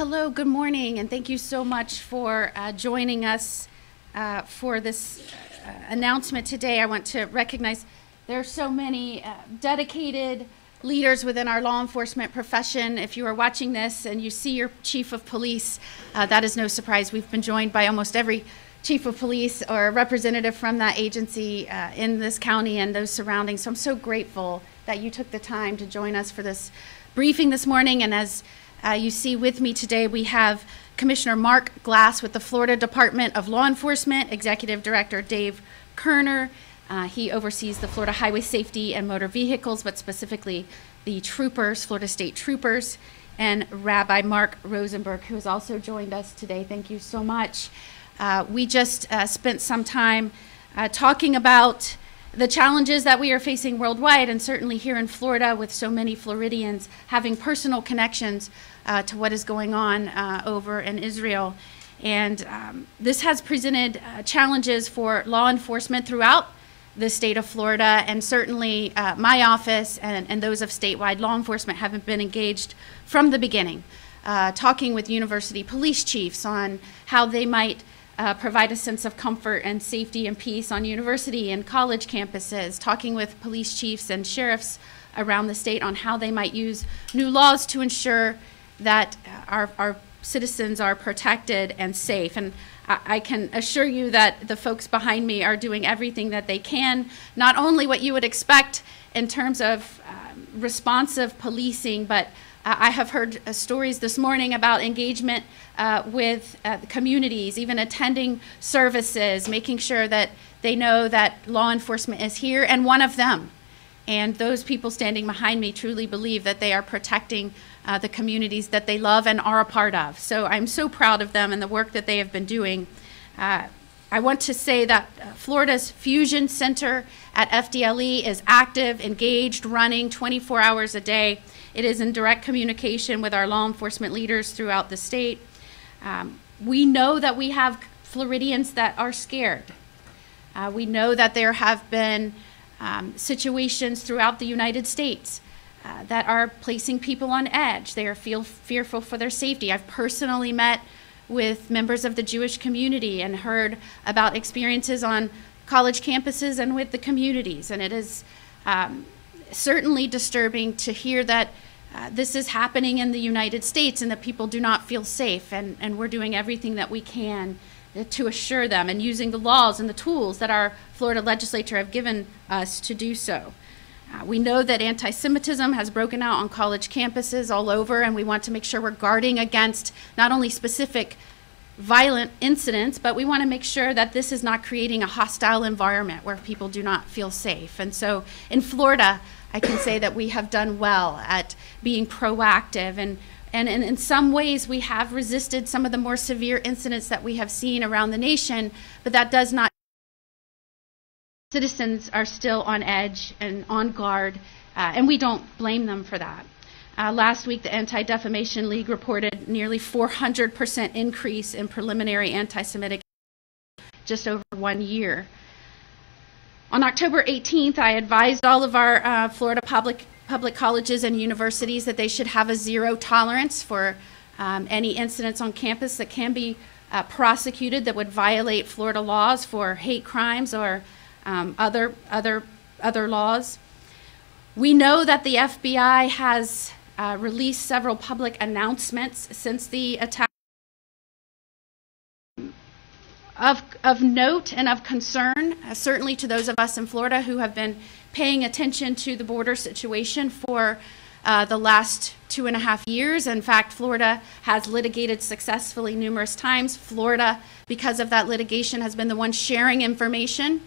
Hello, good morning, and thank you so much for joining us for this announcement today. I want to recognize there are so many dedicated leaders within our law enforcement profession. If you are watching this and you see your chief of police, that is no surprise. We've been joined by almost every chief of police or representative from that agency in this county and those surroundings. So I'm so grateful that you took the time to join us for this briefing this morning. And as you see with me today, we have Commissioner Mark Glass with the Florida Department of Law Enforcement, Executive Director Dave Kerner. He oversees the Florida Highway Safety and Motor Vehicles, but specifically the troopers, Florida State Troopers, and Rabbi Mark Rosenberg, who has also joined us today. Thank you so much. We just spent some time talking about the challenges that we are facing worldwide, and certainly here in Florida with so many Floridians having personal connections to what is going on over in Israel. And this has presented challenges for law enforcement throughout the state of Florida, and certainly my office and those of statewide law enforcement have been engaged from the beginning, talking with university police chiefs on how they might provide a sense of comfort and safety and peace on university and college campuses, talking with police chiefs and sheriffs around the state on how they might use new laws to ensure that our citizens are protected and safe. And I can assure you that the folks behind me are doing everything that they can, not only what you would expect in terms of responsive policing, but I have heard stories this morning about engagement with communities, even attending services, making sure that they know that law enforcement is here and one of them. And those people standing behind me truly believe that they are protecting the communities that they love and are a part of. So I'm so proud of them and the work that they have been doing. I want to say that Florida's Fusion Center at FDLE is active, engaged, running 24 hours a day. It is in direct communication with our law enforcement leaders throughout the state. We know that we have Floridians that are scared. We know that there have been situations throughout the United States that are placing people on edge. They are fearful for their safety. I've personally met with members of the Jewish community and heard about experiences on college campuses and with the communities. And it is certainly disturbing to hear that this is happening in the United States and that people do not feel safe. And we're doing everything that we can to assure them and using the laws and the tools that our Florida legislature have given us to do so. We know that anti-Semitism has broken out on college campuses all over, and we want to make sure we're guarding against not only specific violent incidents, but we want to make sure that this is not creating a hostile environment where people do not feel safe. And so in Florida, I can say that we have done well at being proactive, and in some ways we have resisted some of the more severe incidents that we have seen around the nation, but that does not. Citizens are still on edge and on guard, and we don't blame them for that. Last week, the Anti-Defamation League reported nearly 400% increase in preliminary anti-Semitic just over 1 year. On October 18th, I advised all of our Florida public colleges and universities that they should have a zero tolerance for any incidents on campus that can be prosecuted that would violate Florida laws for hate crimes or other laws. We know that the FBI has released several public announcements since the attack. Of note and of concern, certainly to those of us in Florida who have been paying attention to the border situation for the last 2.5 years. In fact, Florida has litigated successfully numerous times. Florida, because of that litigation, has been the one sharing information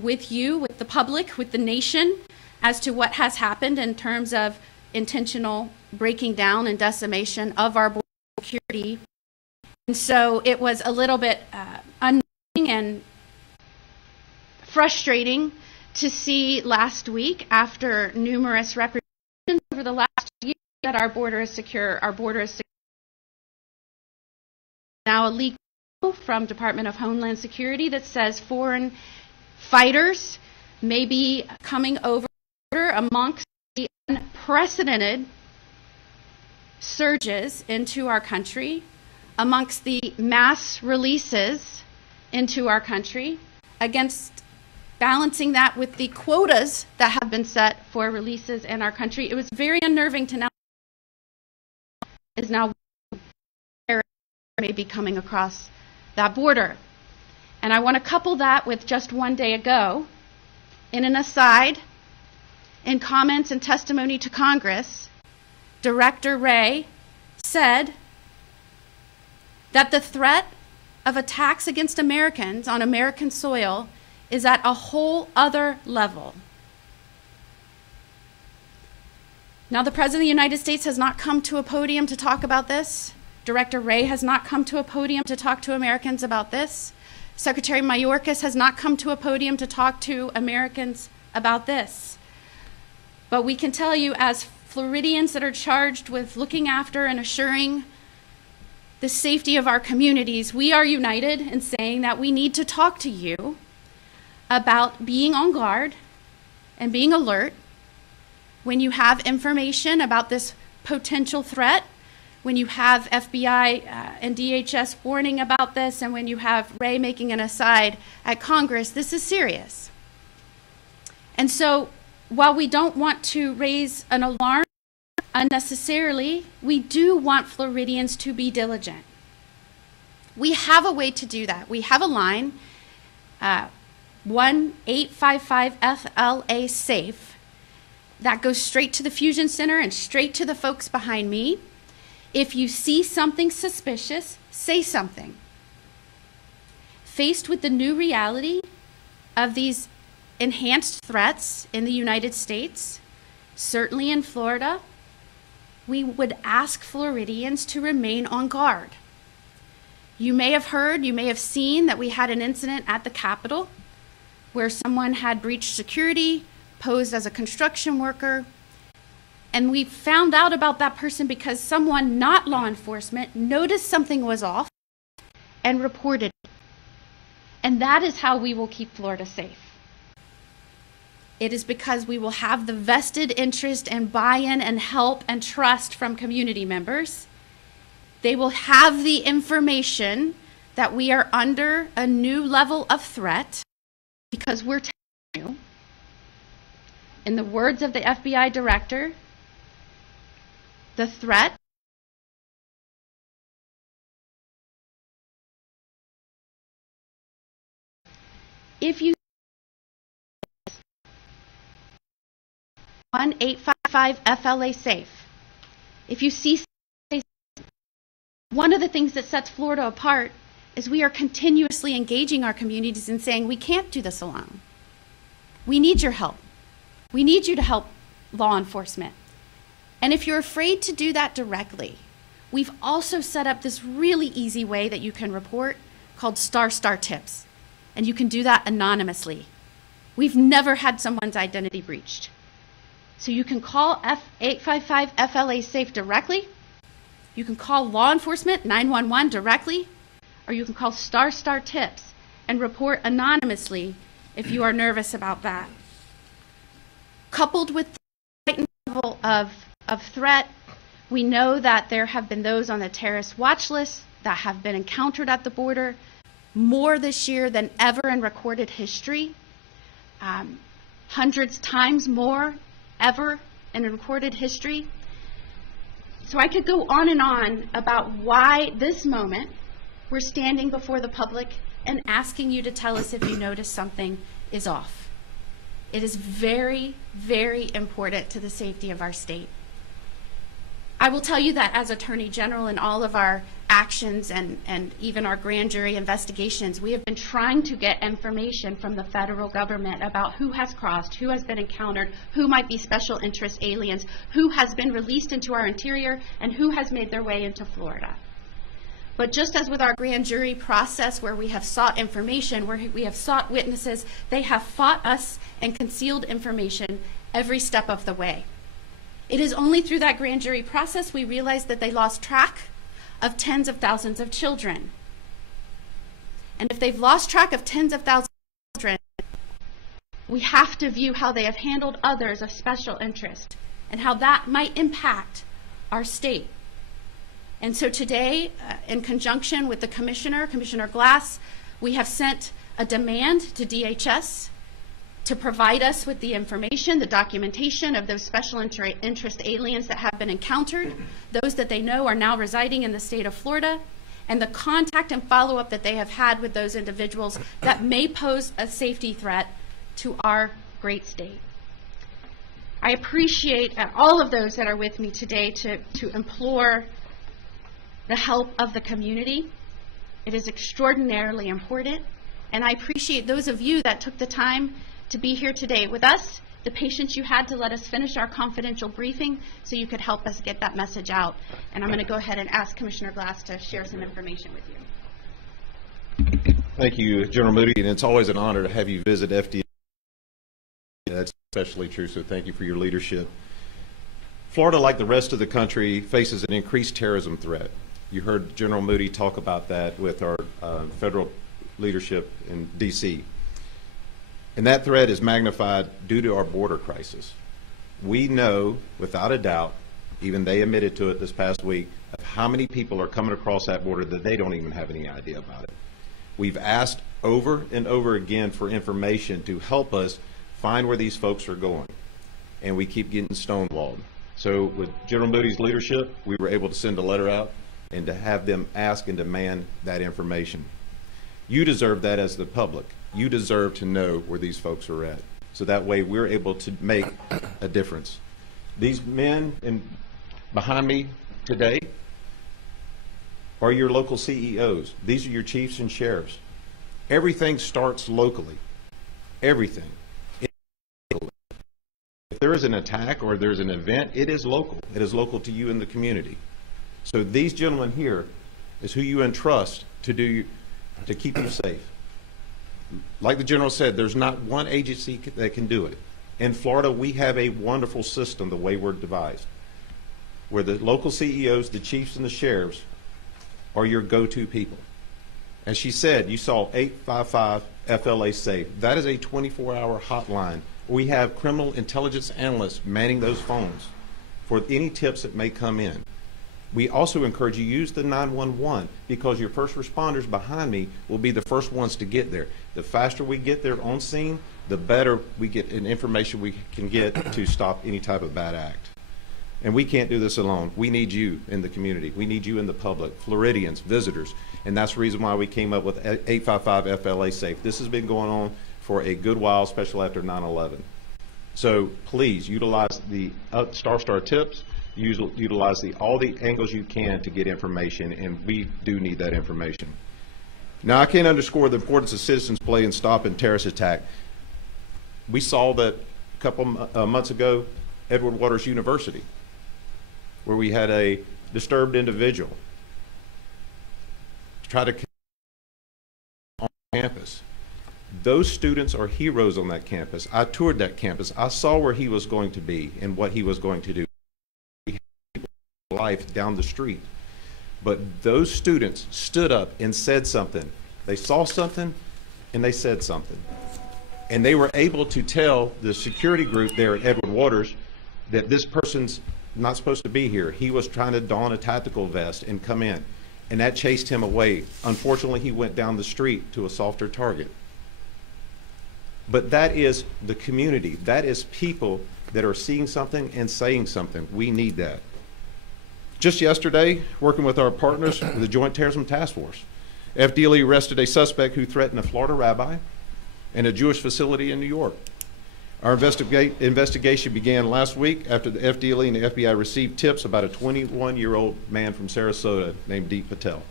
with you, with the public, with the nation, as to what has happened in terms of intentional breaking down and decimation of our border security. And so it was a little bit unnerving and frustrating to see last week, after numerous representations over the last year, that our border is secure. Our border is secure. Now a leak from Department of Homeland Security that says foreign fighters may be coming over amongst the unprecedented surges into our country, amongst the mass releases into our country, against balancing that with the quotas that have been set for releases in our country, it was very unnerving to now may be coming across that border. And I want to couple that with just one day ago, in an aside, in comments and testimony to Congress, Director Wray said that the threat of attacks against Americans on American soil is at a whole other level. Now, the President of the United States has not come to a podium to talk about this. Director Wray has not come to a podium to talk to Americans about this. Secretary Mayorkas has not come to a podium to talk to Americans about this. But we can tell you, as Floridians that are charged with looking after and assuring the safety of our communities, we are united in saying that we need to talk to you about being on guard and being alert when you have information about this potential threat, when you have FBI and DHS warning about this, and when you have Wray making an aside at Congress. This is serious. And so while we don't want to raise an alarm unnecessarily, we do want Floridians to be diligent. We have a way to do that. We have a line, 1-855-FLA-SAFE, that goes straight to the Fusion Center and straight to the folks behind me. If you see something suspicious, say something. Faced with the new reality of these enhanced threats in the United States, certainly in Florida, we would ask Floridians to remain on guard. You may have heard, you may have seen that we had an incident at the Capitol where someone had breached security, posed as a construction worker, and we found out about that person because someone, not law enforcement, noticed something was off and reported it. And that is how we will keep Florida safe. It is because we will have the vested interest and buy-in and help and trust from community members. They will have the information that we are under a new level of threat because we're telling you, in the words of the FBI director, the threat if you 1-855-FLA-SAFE. If you see, one of the things that sets Florida apart is we are continuously engaging our communities and saying we can't do this alone. We need your help. We need you to help law enforcement. And if you're afraid to do that directly, we've also set up this really easy way that you can report called Star Tips. And you can do that anonymously. We've never had someone's identity breached. So you can call 855-FLA-SAFE directly. You can call law enforcement 911 directly, or you can call Star Tips and report anonymously if you are nervous about that. Coupled with the heightened level of threat, we know that there have been those on the terrorist watch list that have been encountered at the border more this year than ever in recorded history, hundreds times more ever in recorded history. So I could go on and on about why this moment we're standing before the public and asking you to tell us if you notice something is off. It is very, very important to the safety of our state. I will tell you that as Attorney General, in all of our actions and even our grand jury investigations, we have been trying to get information from the federal government about who has crossed, who has been encountered, who might be special interest aliens, who has been released into our interior, and who has made their way into Florida. But just as with our grand jury process where we have sought information, where we have sought witnesses, they have fought us and concealed information every step of the way. It is only through that grand jury process we realized that they lost track of tens of thousands of children. And if they've lost track of tens of thousands of children, we have to view how they have handled others of special interest and how that might impact our state And so today, in conjunction with the Commissioner Glass, we have sent a demand to DHS to provide us with the information, the documentation of those special interest aliens that have been encountered, those that they know are now residing in the state of Florida, and the contact and follow-up that they have had with those individuals that may pose a safety threat to our great state. I appreciate all of those that are with me today to implore the help of the community. It is extraordinarily important, and I appreciate those of you that took the time to be here today with us, the patience you had to let us finish our confidential briefing so you could help us get that message out. And I'm going to go ahead and ask Commissioner Glass to share some information with you. Thank you, General Moody, and it's always an honor to have you visit FDA. That's especially true, so thank you for your leadership. Florida, like the rest of the country, faces an increased terrorism threat. You heard General Moody talk about that with our federal leadership in D.C. And that threat is magnified due to our border crisis. We know, without a doubt, even they admitted to it this past week, of how many people are coming across that border that they don't even have any idea about it. We've asked over and over again for information to help us find where these folks are going, and we keep getting stonewalled. So with General Moody's leadership, we were able to send a letter out and to have them ask and demand that information. You deserve that as the public. You deserve to know where these folks are at. So that way we're able to make a difference. These men behind me today are your local CEOs. These are your chiefs and sheriffs. Everything starts locally. Everything. If there is an attack or there's an event, it is local. It is local to you in the community. So these gentlemen here is who you entrust to keep you safe. Like the General said, there's not one agency that can do it. In Florida, we have a wonderful system the way we're devised, where the local CEOs, the chiefs, and the sheriffs are your go-to people. As she said, you saw 855 FLA Safe. That is a 24-hour hotline. We have criminal intelligence analysts manning those phones for any tips that may come in. We also encourage you to use the 911 because your first responders behind me will be the first ones to get there. The faster we get there on scene, the better we get in information we can get to stop any type of bad act. And we can't do this alone. We need you in the community. We need you in the public, Floridians, visitors. And that's the reason why we came up with 855 FLA Safe. This has been going on for a good while, especially after 9/11. So please utilize the Star tips. Utilize all the angles you can to get information, and we do need that information. Now, I can't underscore the importance of citizens' play in stopping terrorist attack. We saw that a couple months ago, Edward Waters University, where we had a disturbed individual try to on campus. Those students are heroes on that campus. I toured that campus. I saw where he was going to be and what he was going to do. Life down the street. But those students stood up and said something. They saw something and they said something. And they were able to tell the security group there at Edward Waters that this person's not supposed to be here. He was trying to don a tactical vest and come in. And that chased him away. Unfortunately, he went down the street to a softer target. But that is the community. That is people that are seeing something and saying something. We need that. Just yesterday, working with our partners with the Joint Terrorism Task Force, FDLE arrested a suspect who threatened a Florida rabbi and a Jewish facility in New York. Our investigation began last week after the FDLE and the FBI received tips about a 21-year-old man from Sarasota named Deep Patel.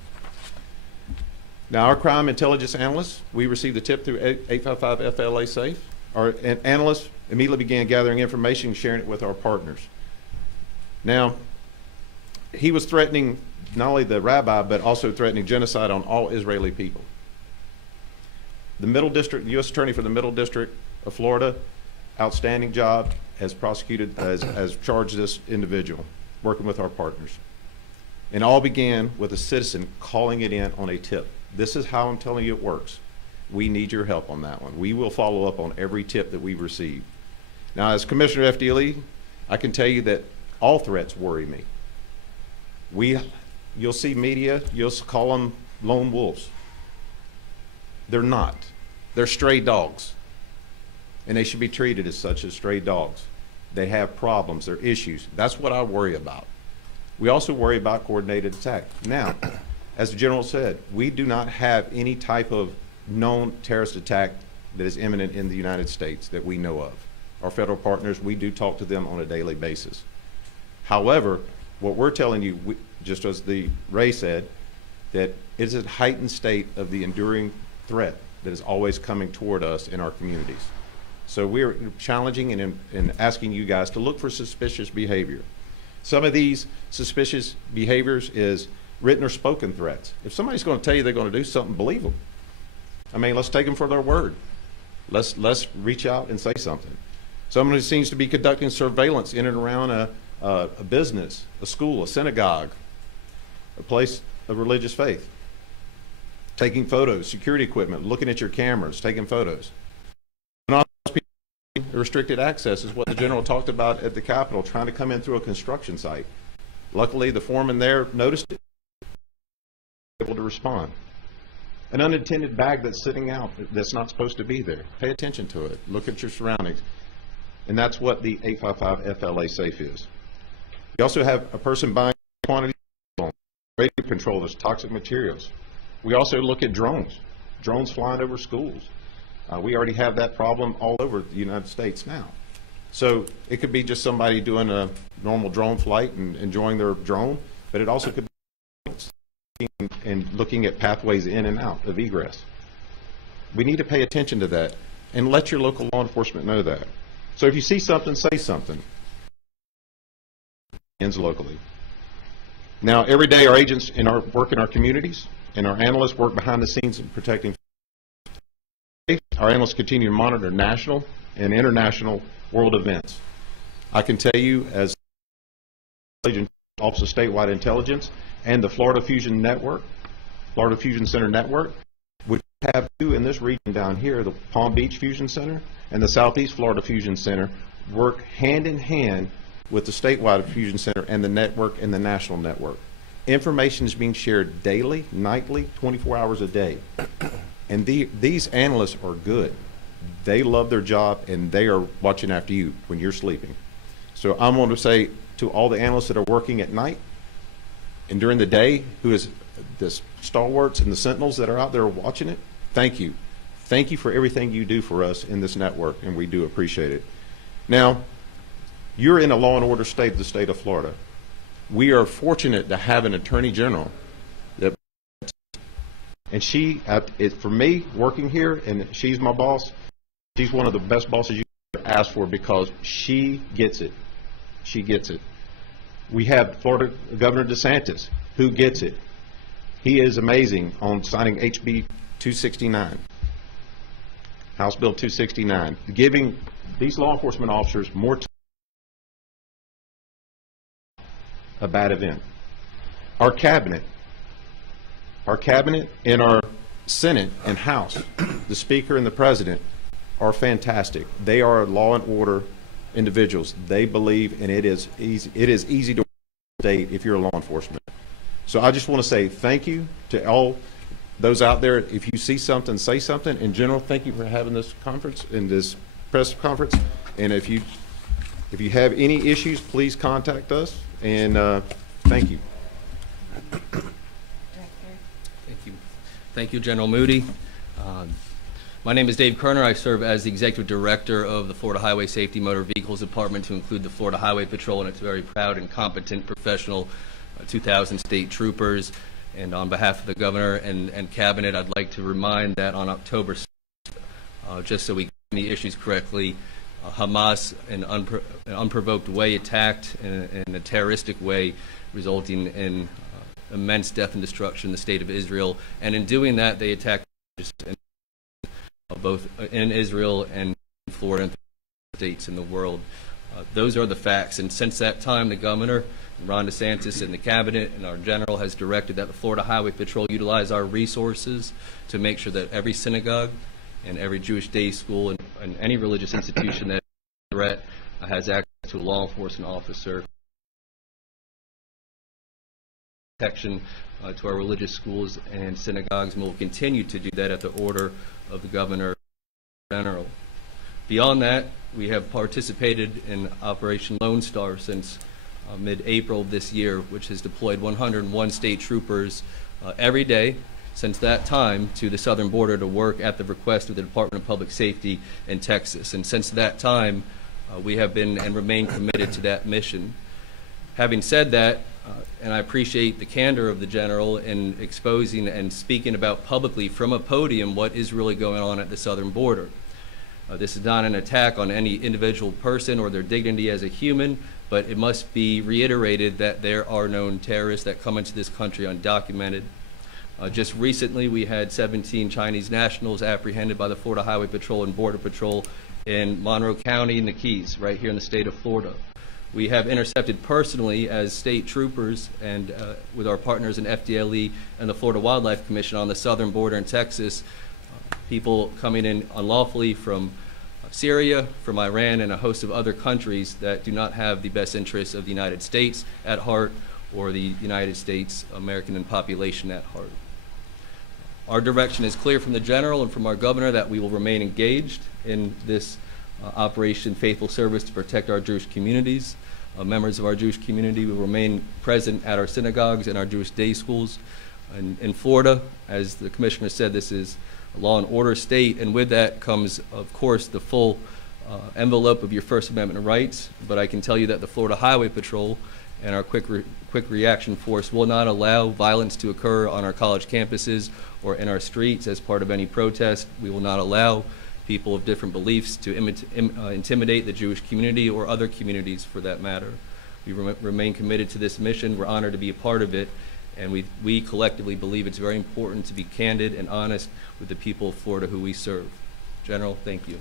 Now, our crime intelligence analysts, we received the tip through 855 FLA Safe. Our analysts immediately began gathering information and sharing it with our partners. Now, he was threatening not only the rabbi, but also threatening genocide on all Israeli people. The Middle District, the U.S. Attorney for the Middle District of Florida, outstanding job, has prosecuted, has charged this individual, working with our partners. And all began with a citizen calling it in on a tip. This is how I'm telling you it works. We need your help on that one. We will follow up on every tip that we receive. Now, as Commissioner of FDLE, I can tell you that all threats worry me. We you'll see media, you'll call them lone wolves. They're not. They're stray dogs. And they should be treated as such, as stray dogs. They have problems, they're issues. That's what I worry about. We also worry about coordinated attack. Now, as the General said, we do not have any type of known terrorist attack that is imminent in the United States that we know of. Our federal partners, we do talk to them on a daily basis. However, what we're telling you, just as the Ray said, that it is a heightened state of the enduring threat that is always coming toward us in our communities. So we're challenging and asking you guys to look for suspicious behavior. Some of these suspicious behaviors is written or spoken threats. If somebody's going to tell you they're going to do something, believe them. I mean, let's take them for their word. Let's reach out and say something. Somebody seems to be conducting surveillance in and around a business, a school, a synagogue, a place of religious faith. Taking photos, security equipment, looking at your cameras, taking photos. Restricted access is what the General talked about at the Capitol, trying to come in through a construction site. Luckily, the foreman there noticed it, able to respond. An unintended bag that's sitting out that's not supposed to be there. Pay attention to it. Look at your surroundings. And that's what the 855 FLA safe is. You also have a person buying quantity of radio controllers, toxic materials. We also look at drones flying over schools. We already have that problem all over the United States now. So it could be just somebody doing a normal drone flight and enjoying their drone, but it also could be and looking at pathways in and out of egress. We need to pay attention to that and let your local law enforcement know that. So if you see something, say something. Ends locally. Now, every day our agents work in our communities and our analysts work behind the scenes in protecting. Our analysts continue to monitor national and international world events. I can tell you, as Office of Statewide Intelligence and the Florida Fusion Network, Florida Fusion Center Network, which have two in this region down here, the Palm Beach Fusion Center and the Southeast Florida Fusion Center, work hand in hand with the Statewide Fusion Center and the network and the national network. Information is being shared daily, nightly, 24 hours a day. And these analysts are good. They love their job and they are watching after you when you're sleeping. So I'm going to say to all the analysts that are working at night and during the day, who is the stalwarts and the sentinels that are out there watching it, thank you. Thank you for everything you do for us in this network, and we do appreciate it. Now, you're in a law and order state, the state of Florida. We are fortunate to have an Attorney General that, and she, for me, working here, and she's my boss, she's one of the best bosses you can ask for because she gets it. She gets it. We have Florida Governor DeSantis, who gets it. He is amazing on signing HB 269, House Bill 269, giving these law enforcement officers more time. A bad event. Our cabinet and our Senate and House, the Speaker and the President are fantastic. They are law and order individuals. They believe, and it is easy to state if you're a law enforcement. So I just want to say thank you to all those out there. If you see something, say something. In general, thank you for having this conference, in this press conference. And if you have any issues, please contact us. And thank you. Thank you, General Moody. My name is Dave Kerner. I serve as the Executive Director of the Florida Highway Safety Motor Vehicles Department, to include the Florida Highway Patrol and its very proud and competent professional 2,000 state troopers. And on behalf of the Governor and Cabinet, I'd like to remind that on October 6th, just so we get the issues correctly, Hamas, in an unprovoked way, attacked in a terroristic way, resulting in immense death and destruction in the state of Israel. And in doing that, they attacked both in Israel and in Florida and states in the world. Those are the facts. And since that time, the Governor, Ron DeSantis, and the Cabinet and our General has directed that the Florida Highway Patrol utilize our resources to make sure that every synagogue and every Jewish day school and any religious institution that is a threat has access to a law enforcement officer protection to our religious schools and synagogues, and we'll continue to do that at the order of the Governor General. Beyond that, we have participated in Operation Lone Star since mid-April of this year, which has deployed 101 state troopers every day since that time to the southern border to work at the request of the Department of Public Safety in Texas. And since that time, we have been and remain committed to that mission. Having said that, and I appreciate the candor of the General in exposing and speaking about publicly from a podium what is really going on at the southern border. This is not an attack on any individual person or their dignity as a human, but it must be reiterated that there are known terrorists that come into this country undocumented. Just recently, we had 17 Chinese nationals apprehended by the Florida Highway Patrol and Border Patrol in Monroe County and the Keys, right here in the state of Florida. We have intercepted personally as state troopers and with our partners in FDLE and the Florida Wildlife Commission on the southern border in Texas, people coming in unlawfully from Syria, from Iran, and a host of other countries that do not have the best interests of the United States at heart or the United States American population at heart. Our direction is clear from the General and from our Governor that we will remain engaged in this Operation Faithful Service to protect our Jewish communities. Members of our Jewish community will remain present at our synagogues and our Jewish day schools. In Florida, as the Commissioner said, this is a law and order state, and with that comes, of course, the full envelope of your First Amendment rights. But I can tell you that the Florida Highway Patrol and our quick reaction force will not allow violence to occur on our college campuses or in our streets as part of any protest. We will not allow people of different beliefs to intimidate the Jewish community or other communities for that matter. We remain committed to this mission. We're honored to be a part of it, and we collectively believe it's very important to be candid and honest with the people of Florida who we serve. General, thank you.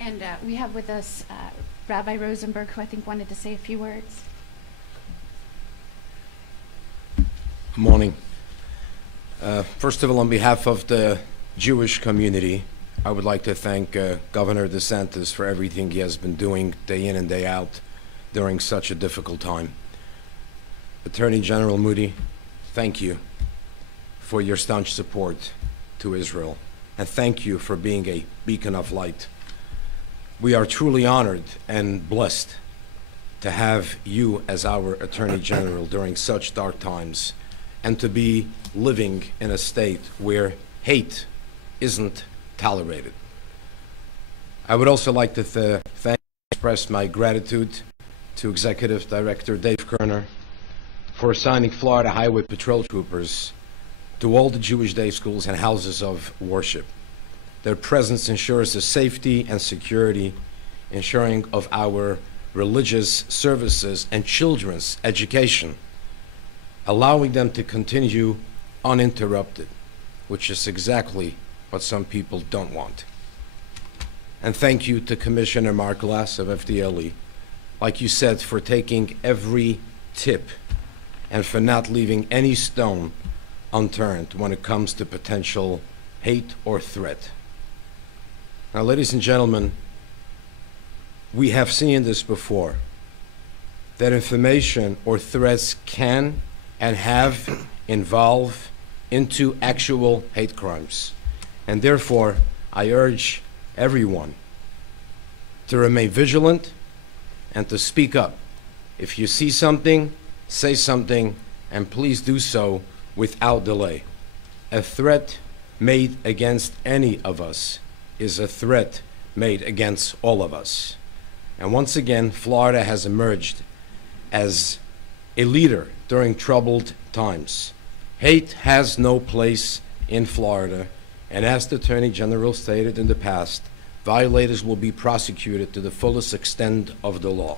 And we have with us Rabbi Rosenberg, who I think wanted to say a few words. Good morning. First of all, on behalf of the Jewish community, I would like to thank Governor DeSantis for everything he has been doing day in and day out during such a difficult time. Attorney General Moody, thank you for your staunch support to Israel, and thank you for being a beacon of light. We are truly honored and blessed to have you as our Attorney General during such dark times, and to be living in a state where hate isn't tolerated. I would also like to express my gratitude to Executive Director Dave Kerner for assigning Florida Highway Patrol troopers to all the Jewish day schools and houses of worship. Their presence ensures the safety and security, ensuring of our religious services and children's education, allowing them to continue uninterrupted, which is exactly what some people don't want. And thank you to Commissioner Mark Glass of FDLE, like you said, for taking every tip and for not leaving any stone unturned when it comes to potential hate or threat. Now, ladies and gentlemen, we have seen this before, that information or threats can and have evolved into actual hate crimes. And therefore, I urge everyone to remain vigilant and to speak up. If you see something, say something, and please do so without delay. A threat made against any of us is a threat made against all of us. And once again, Florida has emerged as a leader during troubled times. Hate has no place in Florida, and as the Attorney General stated in the past, violators will be prosecuted to the fullest extent of the law.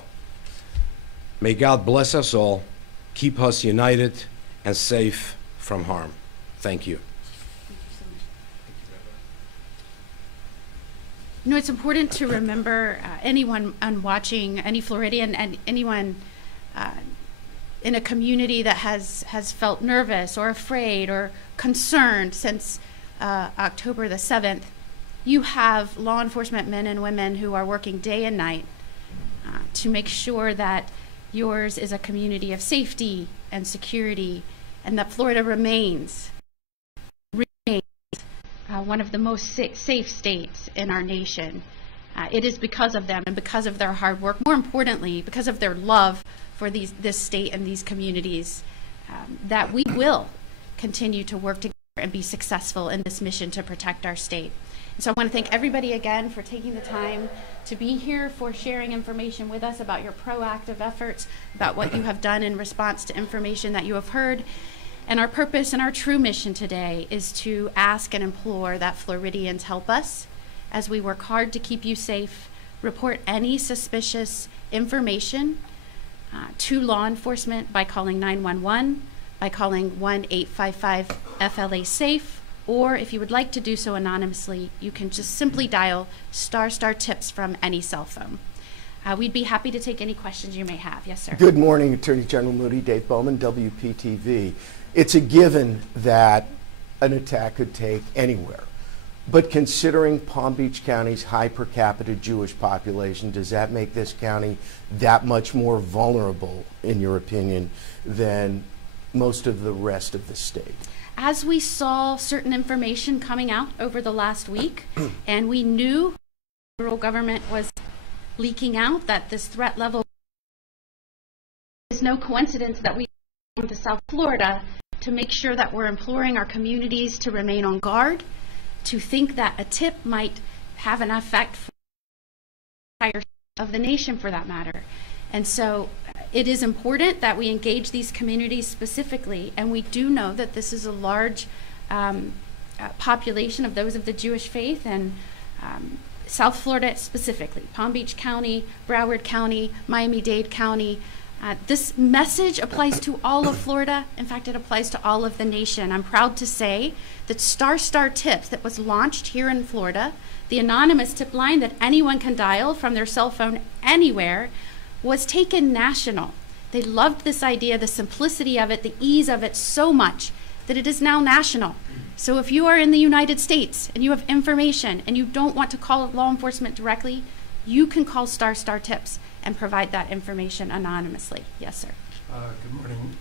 May God bless us all, keep us united and safe from harm. Thank you. You know, it's important to remember anyone watching, any Floridian and anyone in a community that has felt nervous or afraid or concerned since October the 7th. You have law enforcement men and women who are working day and night to make sure that yours is a community of safety and security, and that Florida remains one of the most safe states in our nation. It is because of them and because of their hard work, more importantly, because of their love for this state and these communities, that we will continue to work together and be successful in this mission to protect our state. And so I want to thank everybody again for taking the time to be here, for sharing information with us about your proactive efforts, about what you have done in response to information that you have heard. And our purpose and our true mission today is to ask and implore that Floridians help us as we work hard to keep you safe, report any suspicious information to law enforcement by calling 911, by calling 1-855-FLA-SAFE, or if you would like to do so anonymously, you can just simply dial **tips from any cell phone. We'd be happy to take any questions you may have. Yes, sir. Good morning, Attorney General Moody. Dave Bowman, WPTV. It's a given that an attack could take anywhere. But considering Palm Beach County's high per capita Jewish population, does that make this county that much more vulnerable, in your opinion, than most of the rest of the state? As we saw certain information coming out over the last week, and we knew the federal government was leaking out that this threat level, is no coincidence that we came to South Florida to make sure that we're imploring our communities to remain on guard, to think that a tip might have an effect for the entire of the nation, for that matter. And so it is important that we engage these communities specifically, and we do know that this is a large population of those of the Jewish faith, and South Florida specifically, Palm Beach County, Broward County, Miami-Dade County. This message applies to all of Florida. In fact, it applies to all of the nation. I'm proud to say that *Tips that was launched here in Florida, the anonymous tip line that anyone can dial from their cell phone anywhere, was taken national. They loved this idea, the simplicity of it, the ease of it so much that it is now national. So if you are in the United States and you have information and you don't want to call law enforcement directly, you can call *Tips and provide that information anonymously. Yes, sir. Good morning.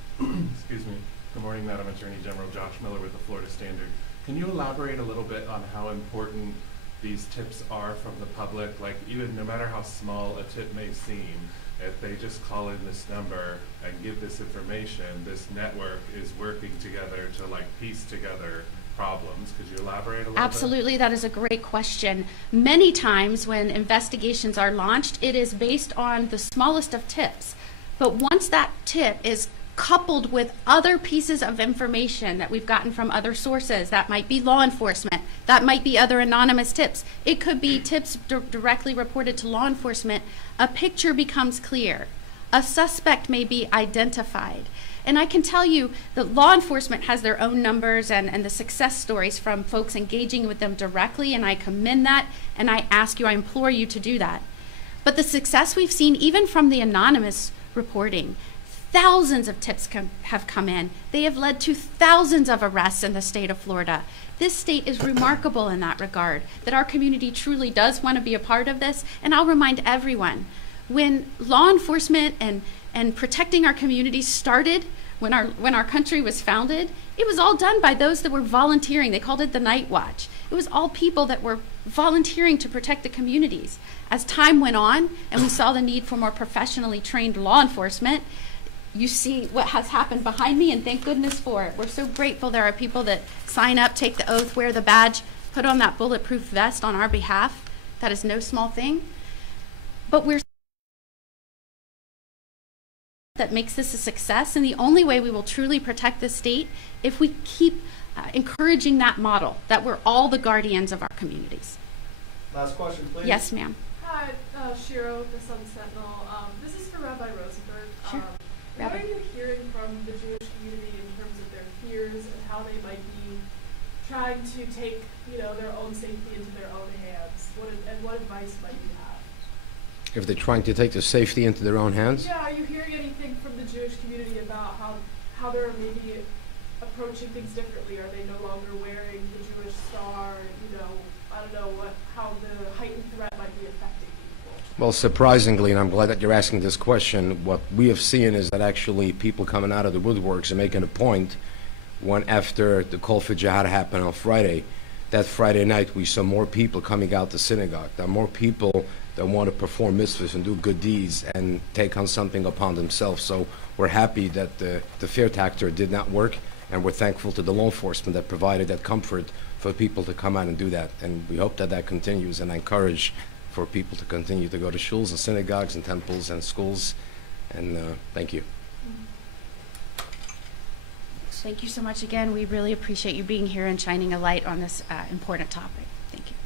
Excuse me. Good morning, Madam Attorney General. Josh Miller with the Florida Standard. Can you elaborate a little bit on how important these tips are from the public? Like, even no matter how small a tip may seem, if they just call in this number and give this information, this network is working together to piece together problems. Could you elaborate a little bit? Absolutely, that is a great question. Many times when investigations are launched, it is based on the smallest of tips. But once that tip is coupled with other pieces of information that we've gotten from other sources, that might be law enforcement, that might be other anonymous tips, it could be tips directly reported to law enforcement, a picture becomes clear. A suspect may be identified. And I can tell you that law enforcement has their own numbers and the success stories from folks engaging with them directly, and I commend that, and I implore you to do that. But the success we've seen, even from the anonymous reporting, thousands of tips have come in. They have led to thousands of arrests in the state of Florida. This state is remarkable in that regard, that our community truly does want to be a part of this. And I'll remind everyone, when law enforcement and protecting our communities started, when our country was founded, it was all done by those that were volunteering. They called it the Night Watch. It was all people that were volunteering to protect the communities. As time went on and we saw the need for more professionally trained law enforcement, you see what has happened behind me, and thank goodness for it. We're so grateful there are people that sign up, take the oath, wear the badge, put on that bulletproof vest on our behalf. That is no small thing. But that makes this a success, and the only way we will truly protect the state if we keep encouraging that model, that we're all the guardians of our communities. Last question, please. Yes, ma'am. Hi, Shiro, the Sun Sentinel. This is for Rabbi Rosenberg. Sure. What are you hearing from the Jewish community in terms of their fears and how they might be trying to take, their own safety into their own hands? What advice might you have? If they're trying to take the safety into their own hands? Yeah, are you hearing anything from the Jewish community about how they're maybe approaching things differently? Are they no longer wearing the Jewish star? I don't know how the heightened threat might be affecting people. Well, surprisingly, and I'm glad that you're asking this question, what we have seen is that actually people coming out of the woodworks and making a point when after the Kol Jihad happened on Friday, that Friday night we saw more people coming out to synagogue. There are more people that want to perform mitzvahs and do good deeds and take on something upon themselves. So we're happy that the fear tactic did not work, and we're thankful to the law enforcement that provided that comfort for people to come out and do that. And we hope that that continues, and I encourage for people to continue to go to shuls and synagogues and temples and schools. And thank you. Thank you so much again. We really appreciate you being here and shining a light on this important topic. Thank you.